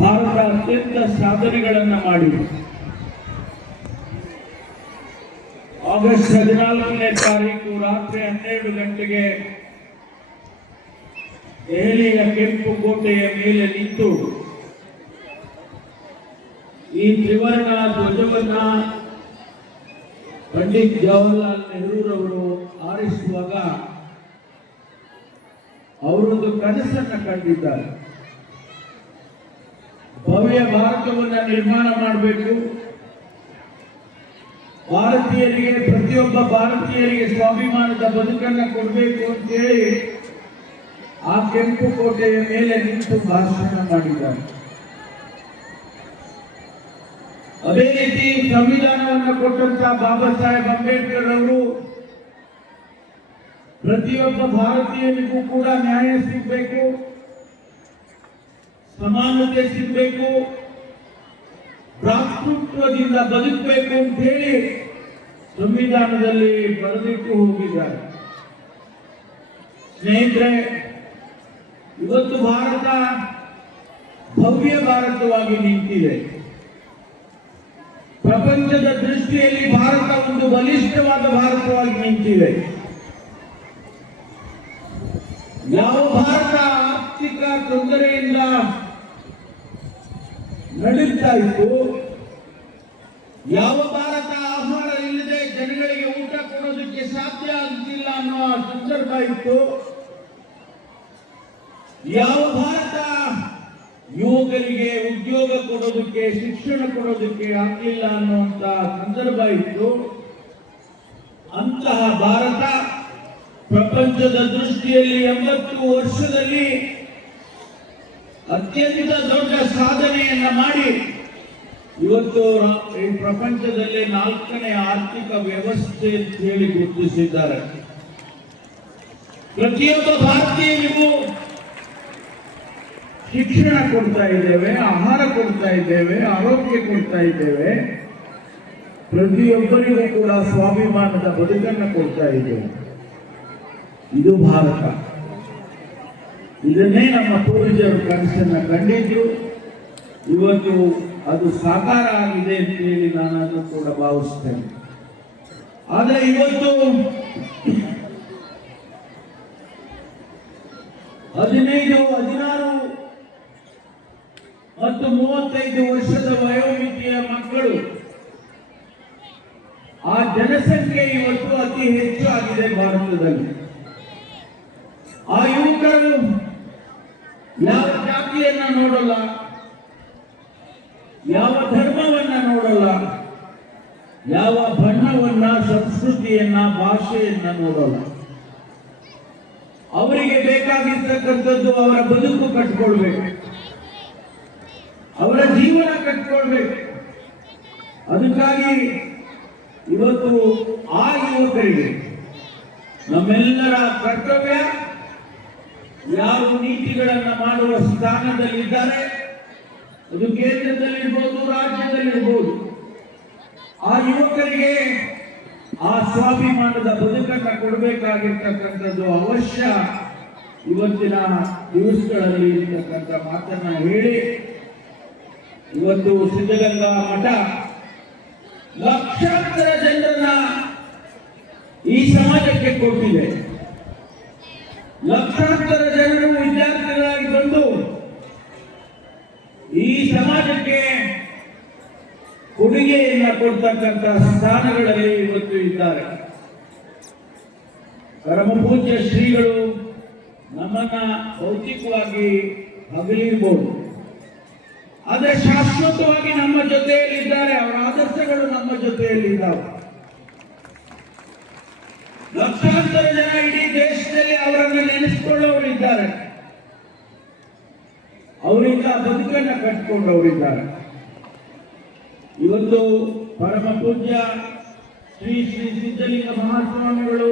ಭಾರತ ಅತ್ಯಂತ ಸಾಧನೆಗಳನ್ನು ಮಾಡಿದೆ. ಆಗಸ್ಟ್ 14ನೇ ತಾರೀಕು ರಾತ್ರಿ 12 ಗಂಟೆಗೆ ದೆಹಲಿಯ ಕೆಂಪು ಕೋಟೆಯ ಮೇಲೆ ನಿಂತು ಈ ತ್ರಿವರ್ಣ ಧ್ವಜವನ್ನ ಪಂಡಿತ್ ಜವಾಹರ್ಲಾಲ್ ನೆಹರೂರವರು ಆರಿಸುವಾಗ ಅವರೊಂದು ಕನಸನ್ನು ಕಂಡಿದ್ದಾರೆ. ಭವ್ಯ ಭಾರತವನ್ನು ನಿರ್ಮಾಣ ಮಾಡಬೇಕು, ಭಾರತೀಯರಿಗೆ, ಪ್ರತಿಯೊಬ್ಬ ಭಾರತೀಯರಿಗೆ ಸ್ವಾಭಿಮಾನದ ಬದುಕನ್ನು ಕೊಡಬೇಕು ಅಂತೇಳಿ ಆ ಕೆಂಪು ಕೋಟೆಯ ಮೇಲೆ ನಿಂತು ಭಾಷಣ ಮಾಡಿದ್ದಾರೆ. ಅದೇ ರೀತಿ ಸಂವಿಧಾನವನ್ನು ಕೊಟ್ಟಂತಹ ಬಾಬಾ ಸಾಹೇಬ್ ಅಂಬೇಡ್ಕರ್ ಅವರು ಪ್ರತಿಯೊಬ್ಬ ಭಾರತೀಯನಿಗೂ ಕೂಡ ನ್ಯಾಯ ಸಿಗಬೇಕು, ಸಮಾನತೆ ಸಿಗಬೇಕು, ಭ್ರಾತೃತ್ವದಿಂದ ಬದುಕಬೇಕು ಅಂತ ಹೇಳಿ ಸಂವಿಧಾನದಲ್ಲಿ ಬರೆದಿಟ್ಟು ಹೋಗಿದ್ದಾರೆ. ಸ್ನೇಹಿತರೆ, ಇವತ್ತು ಭಾರತ ಭವ್ಯ ಭಾರತವಾಗಿ ನಿಂತಿದೆ. ಪ್ರಪಂಚದ ದೃಷ್ಟಿಯಲ್ಲಿ ಭಾರತ ಒಂದು ಬಲಿಷ್ಠವಾದ ಭಾರತವಾಗಿ ನಿಂತಿದೆ. ಯಾವ ಭಾರತ ಆರ್ಥಿಕ ತೊಂದರೆಯಿಂದ ನಡೀತಾ ಇತ್ತು, ಯಾವ ಭಾರತ ಆಹಾರ ಇಲ್ಲದೆ ಜನಗಳಿಗೆ ಊಟ ಕೊಡೋದಕ್ಕೆ ಸಾಧ್ಯ ಆಗ್ತಿಲ್ಲ ಅನ್ನೋ ಸಂದರ್ಭ ಇತ್ತು, ಯಾವ ಭಾರತ ಯುವಕರಿಗೆ ಉದ್ಯೋಗ ಕೊಡೋದಕ್ಕೆ, ಶಿಕ್ಷಣ ಕೊಡೋದಕ್ಕೆ ಆಗ್ಲಿಲ್ಲ ಅನ್ನುವಂತ ಸಂದರ್ಭ ಇತ್ತು, ಅಂತಹ ಭಾರತ ಪ್ರಪಂಚದ ದೃಷ್ಟಿಯಲ್ಲಿ 80 ವರ್ಷದಲ್ಲಿ ಅತ್ಯಂತ ದೊಡ್ಡ ಸಾಧನೆಯನ್ನ ಮಾಡಿ ಇವತ್ತು ಈ ಪ್ರಪಂಚದಲ್ಲಿ 4ನೇ ಆರ್ಥಿಕ ವ್ಯವಸ್ಥೆ ಅಂತ ಹೇಳಿ ಗುರುತಿಸಿದ್ದಾರೆ. ಪ್ರತಿಯೊಬ್ಬ ಭಾರತೀಯರಿಗೂ ಶಿಕ್ಷಣ ಕೊಡ್ತಾ ಇದ್ದೇವೆ, ಆಹಾರ ಕೊಡ್ತಾ ಇದ್ದೇವೆ, ಆರೋಗ್ಯ ಕೊಡ್ತಾ ಇದ್ದೇವೆ, ಪ್ರತಿಯೊಬ್ಬರಿಗೂ ಕೂಡ ಸ್ವಾಭಿಮಾನದ ಬದುಕನ್ನು ಕೊಡ್ತಾ ಇದ್ದೇವೆ. ಇದು ಭಾರತ. ಇದನ್ನೇ ನಮ್ಮ ಪೂರ್ವಜರು ಕನಸನ್ನ ಕಂಡಿದ್ರು. ಇವತ್ತು ಅದು ಸಾಕಾರ ಆಗಿದೆ ಅಂತ ಹೇಳಿ ನಾನು ಅದನ್ನು ಕೂಡ ಭಾವಿಸ್ತೇನೆ. ಆದರೆ ಇವತ್ತು 15, 16 ಮತ್ತು 35 ವರ್ಷದ ವಯೋಮಿತಿಯ ಮಕ್ಕಳು, ಆ ಜನಸಂಖ್ಯೆ ಇವತ್ತು ಅತಿ ಹೆಚ್ಚು ಆಗಿದೆ ಭಾರತದಲ್ಲಿ. ಆ ಯುವಕರು ಯಾವ ಜಾತಿಯನ್ನ ನೋಡಲ್ಲ, ಯಾವ ಧರ್ಮವನ್ನ ನೋಡಲ್ಲ, ಯಾವ ಬಣ್ಣವನ್ನ, ಸಂಸ್ಕೃತಿಯನ್ನ, ಭಾಷೆಯನ್ನ ನೋಡಲ್ಲ. ಅವರಿಗೆ ಬೇಕಾಗಿರ್ತಕ್ಕಂಥದ್ದು ಅವರ ಬದುಕು ಕಟ್ಕೊಳ್ಬೇಕು, ಅವರ ಜೀವನ ಕಟ್ಕೊಳ್ಬೇಕು. ಅದಕ್ಕಾಗಿ ಇವತ್ತು ಆ ಯುವಕರಿಗೆ ನಮ್ಮೆಲ್ಲರ ಕರ್ತವ್ಯ, ಯಾವ ನೀತಿಗಳನ್ನು ಮಾಡುವ ಸ್ಥಾನದಲ್ಲಿದ್ದಾರೆ, ಅದು ಕೇಂದ್ರದಲ್ಲಿರ್ಬೋದು, ರಾಜ್ಯದಲ್ಲಿರ್ಬೋದು, ಆ ಯುವಕರಿಗೆ ಆ ಸ್ವಾಭಿಮಾನದ ಬದುಕನ್ನು ಕೊಡಬೇಕಾಗಿರ್ತಕ್ಕಂಥದ್ದು ಅವಶ್ಯ. ಇವತ್ತಿನ ದಿವಸಗಳಲ್ಲಿ ಇರ್ತಕ್ಕಂಥ ಮಾತನ್ನ ಹೇಳಿ ಇವತ್ತು ಸಿದ್ಧಗಂಗಾ ಮಠ ಲಕ್ಷಾಂತರ ಜನರನ್ನ ಈ ಸಮಾಜಕ್ಕೆ ಕೊಟ್ಟಿದೆ. ಲಕ್ಷಾಂತರ ಜನರು ವಿದ್ಯಾರ್ಥಿಗಳಾಗಿ ಬಂದು ಈ ಸಮಾಜಕ್ಕೆ ಕೊಡುಗೆಯನ್ನ ಕೊಡ್ತಕ್ಕಂಥ ಸ್ಥಾನಗಳಲ್ಲಿ ಇವತ್ತು ಇದ್ದಾರೆ. ಪರಮ ಪೂಜ್ಯ ಶ್ರೀಗಳು ನಮ್ಮನ್ನ ಭೌತಿಕವಾಗಿ ಅಗಲಿರಬಹುದು, ಆದರೆ ಶಾಶ್ವತವಾಗಿ ನಮ್ಮ ಜೊತೆಯಲ್ಲಿದ್ದಾರೆ. ಅವರ ಆದರ್ಶಗಳು ನಮ್ಮ ಜೊತೆಯಲ್ಲಿದ್ದಾವೆ. ಲಕ್ಷಾಂತರ ಜನ ಇಡೀ ದೇಶದಲ್ಲಿ ಅವರನ್ನು ನೆನೆಸಿಕೊಳ್ಳೋರಿದ್ದಾರೆ, ಅವರಿಂದ ಬದುಕನ್ನು ಕಟ್ಟಿಕೊಂಡವರಿದ್ದಾರೆ. ಇವತ್ತು ಪರಮ ಪೂಜ್ಯ ಶ್ರೀ ಶ್ರೀ ಸಿದ್ಧಲಿಂಗ ಮಹಾಸ್ವಾಮಿಗಳು